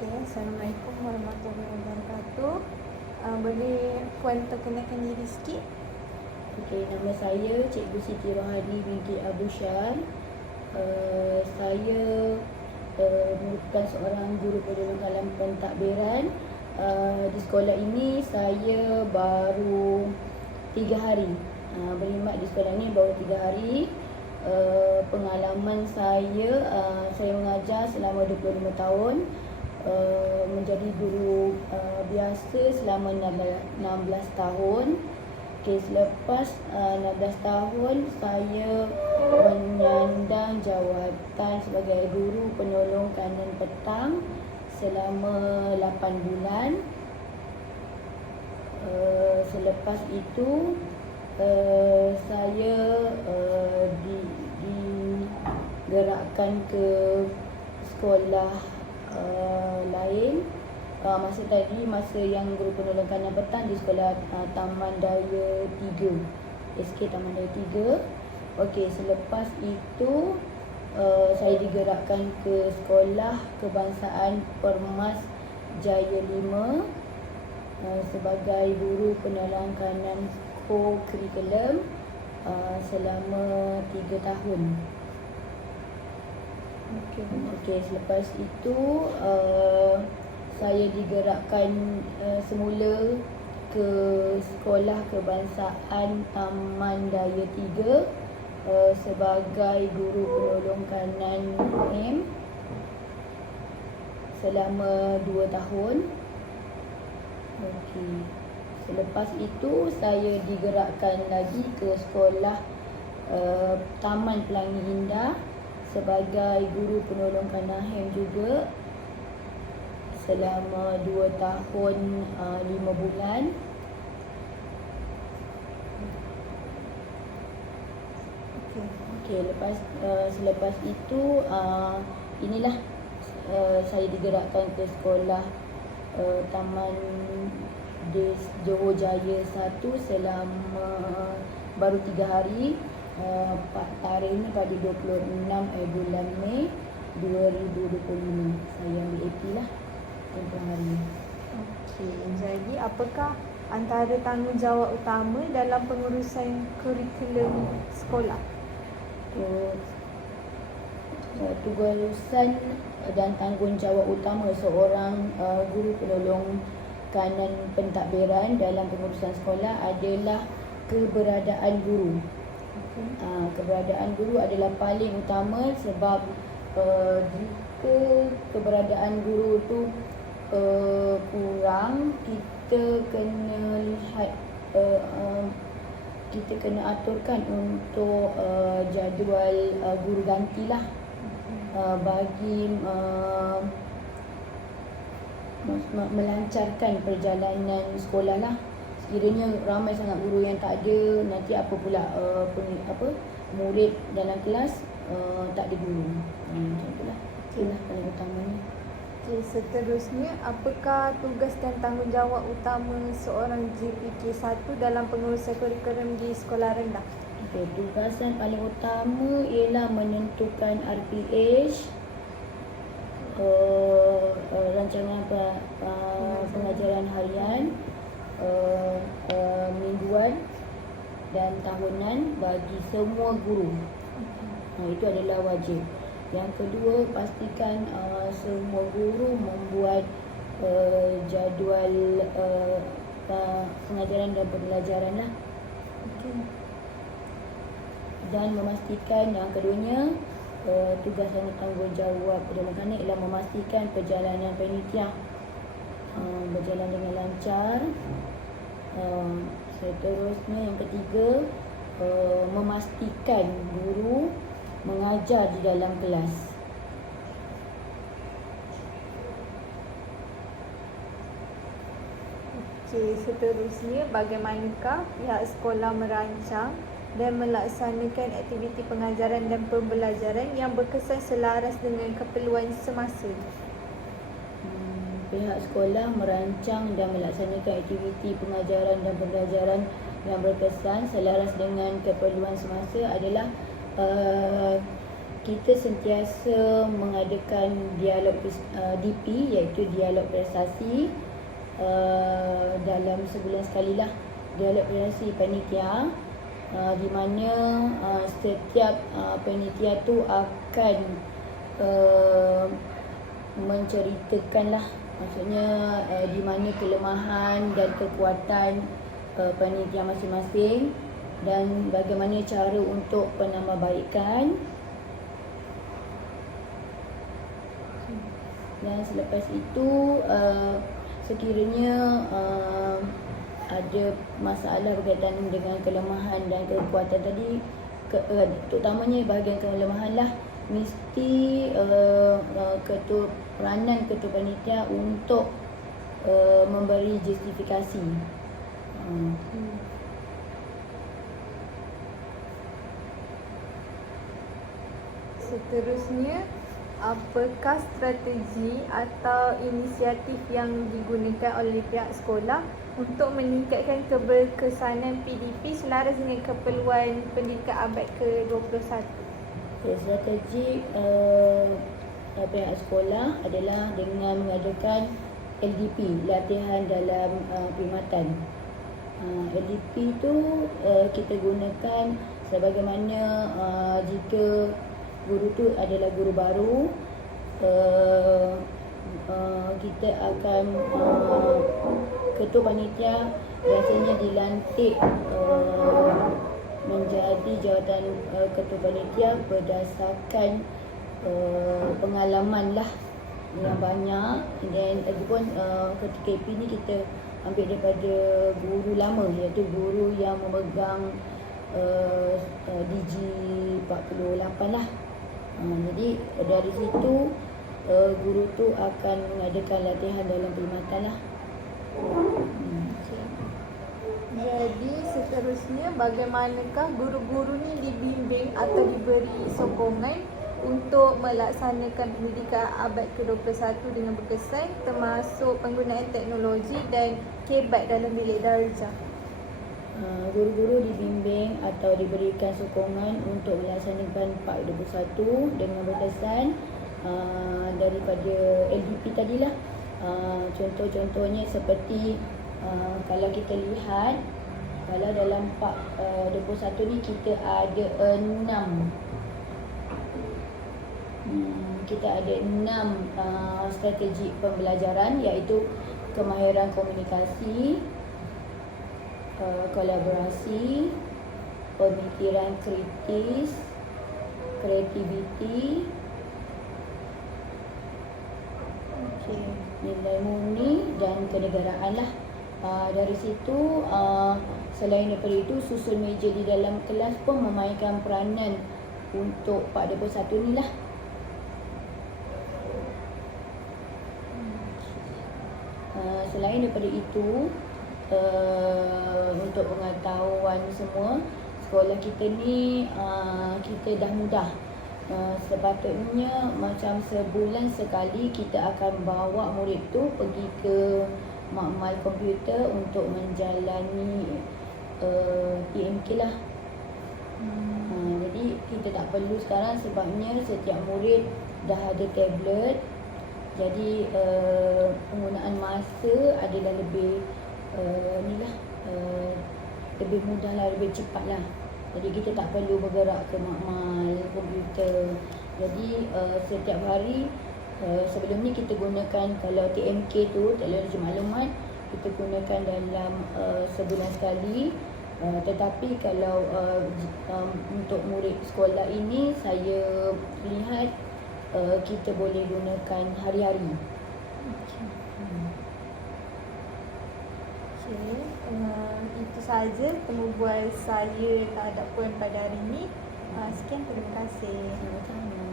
Okay, Assalamualaikum warahmatullahi wabarakatuh. Boleh Puan perkenalkan diri sikit? Okey, nama saya Cikgu Siti Rohani binti Abu Syar. Saya merupakan seorang guru penolong alam pentadbiran. Di sekolah ini saya baru 3 hari. Berkhidmat di sekolah ini baru 3 hari. Pengalaman saya mengajar selama 25 tahun. Menjadi guru biasa selama 16 tahun. Okey, selepas 16 tahun saya menyandang jawatan sebagai guru penolong kanan petang selama 8 bulan. Selepas itu saya digerakkan ke sekolah lain. Masa yang guru penolong kanan petang di sekolah Taman Daya 3, SK Taman Daya 3. Okey, selepas itu saya digerakkan ke sekolah kebangsaan Permas Jaya 5 sebagai guru penolong kanan co-curriculum selama 3 tahun. Okey, selepas itu saya digerakkan semula ke sekolah kebangsaan Taman Daya 3 sebagai guru penolong kanan M selama 2 tahun. Okey. Selepas itu saya digerakkan lagi ke sekolah Taman Pelangi Indah sebagai guru penolong kanan M juga selama 2 tahun 5 bulan. Okey, selepas itu inilah saya digerakkan ke sekolah Taman Johor Jaya 1 selama baru 3 hari. Tarikh ni pada 26 bulan Mei 2025. Saya ambil AP lah tempoh hari. Okey, jadi apakah antara tanggungjawab utama dalam pengurusan kurikulum sekolah? Tugasan dan tanggungjawab utama seorang guru penolong kanan pentadbiran dalam pengurusan sekolah adalah keberadaan guru. Keberadaan guru adalah paling utama sebab jika keberadaan guru tu kurang, kita kena aturkan untuk jadual guru gantilah bagi melancarkan perjalanan sekolah lah. Sekiranya ramai sangat guru yang tak ada, nanti apa pula murid dalam kelas tak ada guru. Macam itulah. Itulah paling utamanya. Okey, seterusnya apakah tugas dan tanggungjawab utama seorang JPK 1 dalam pengurusan kurikulum di sekolah rendah? Okey, tugasan paling utama ialah menentukan RPH, rancangan pengajaran harian, mingguan dan tahunan bagi semua guru. Itu adalah wajib. Yang kedua, pastikan semua guru membuat jadual pengajaran dan pembelajaran lah. Dan memastikan yang keduanya, tugas dan tanggungjawab penolong kanan ialah memastikan perjalanan panitia berjalan dengan lancar. Seterusnya yang ketiga, memastikan guru mengajar di dalam kelas. Okey, seterusnya bagaimanakah pihak sekolah merancang dan melaksanakan aktiviti pengajaran dan pembelajaran yang berkesan selaras dengan keperluan semasa? Pihak sekolah merancang dan melaksanakan aktiviti pengajaran dan pembelajaran yang berkesan selaras dengan keperluan semasa adalah kita sentiasa mengadakan dialog DP, iaitu dialog prestasi, dalam sebulan sekali lah, dialog prestasi panitia, di mana setiap panitia tu akan menceritakan lah, maksudnya di mana kelemahan dan kekuatan panitia masing-masing dan bagaimana cara untuk penambahbaikan. Dan selepas itu sekiranya ada masalah berkaitan dengan kelemahan dan kekuatan tadi, terutamanya bahagian kelemahan lah, mesti peranan ketua panitia untuk memberi justifikasi. Seterusnya, apakah strategi atau inisiatif yang digunakan oleh pihak sekolah untuk meningkatkan keberkesanan PDP selaras dengan keperluan pendidikan abad ke-21? Strategi pihak sekolah adalah dengan mengadakan LDP, latihan dalam perkhidmatan. LDP tu kita gunakan sebagaimana jika guru tu adalah guru baru, kita akan ketua panitia biasanya dilantik menjadi jawatan ketua panitia berdasarkan pengalaman lah yang banyak. Dan lagipun ketika AP ni kita ambil daripada guru lama, iaitu guru yang memegang DG 48 lah. Jadi dari situ guru tu akan mengadakan latihan dalam perkhidmatan lah. Jadi seterusnya, bagaimanakah guru-guru ni dibimbing atau diberi sokongan untuk melaksanakan pendidikan abad ke-21 dengan berkesan, termasuk penggunaan teknologi dan kebat dalam bilik darjah? Guru-guru dibimbing atau diberikan sokongan untuk melaksanakan PAK 21 dengan berkesan daripada LDP tadilah. Contoh-contohnya seperti kalau kita lihat, kalau dalam PAK 21 ni kita ada 6 strategi pembelajaran, iaitu kemahiran komunikasi, kolaborasi, pemikiran kritis, kreativiti, nilai murni dan kenegaraan lah. Dari situ selain daripada itu, susun meja di dalam kelas pun memainkan peranan untuk PAK 21 ni lah. Selain daripada itu, untuk pengetahuan semua, sekolah kita ni kita dah mudah. Sepatutnya macam sebulan sekali kita akan bawa murid tu pergi ke makmal komputer untuk menjalani TMK lah. Jadi kita tak perlu sekarang, sebabnya setiap murid dah ada tablet. Jadi penggunaan masa adalah lebih lebih mudah lah, lebih cepat lah. Jadi kita tak perlu bergerak ke makmal komputer. Jadi setiap hari, sebelum ni kita gunakan, kalau TMK tu, teknologi maklumat, kita gunakan dalam sebulan sekali. Tetapi kalau untuk murid sekolah ini, saya lihat kita boleh gunakan hari-hari. Itu sahaja temubual saya terhadap puan pada hari ini. Sekian, terima kasih. Sama-sama.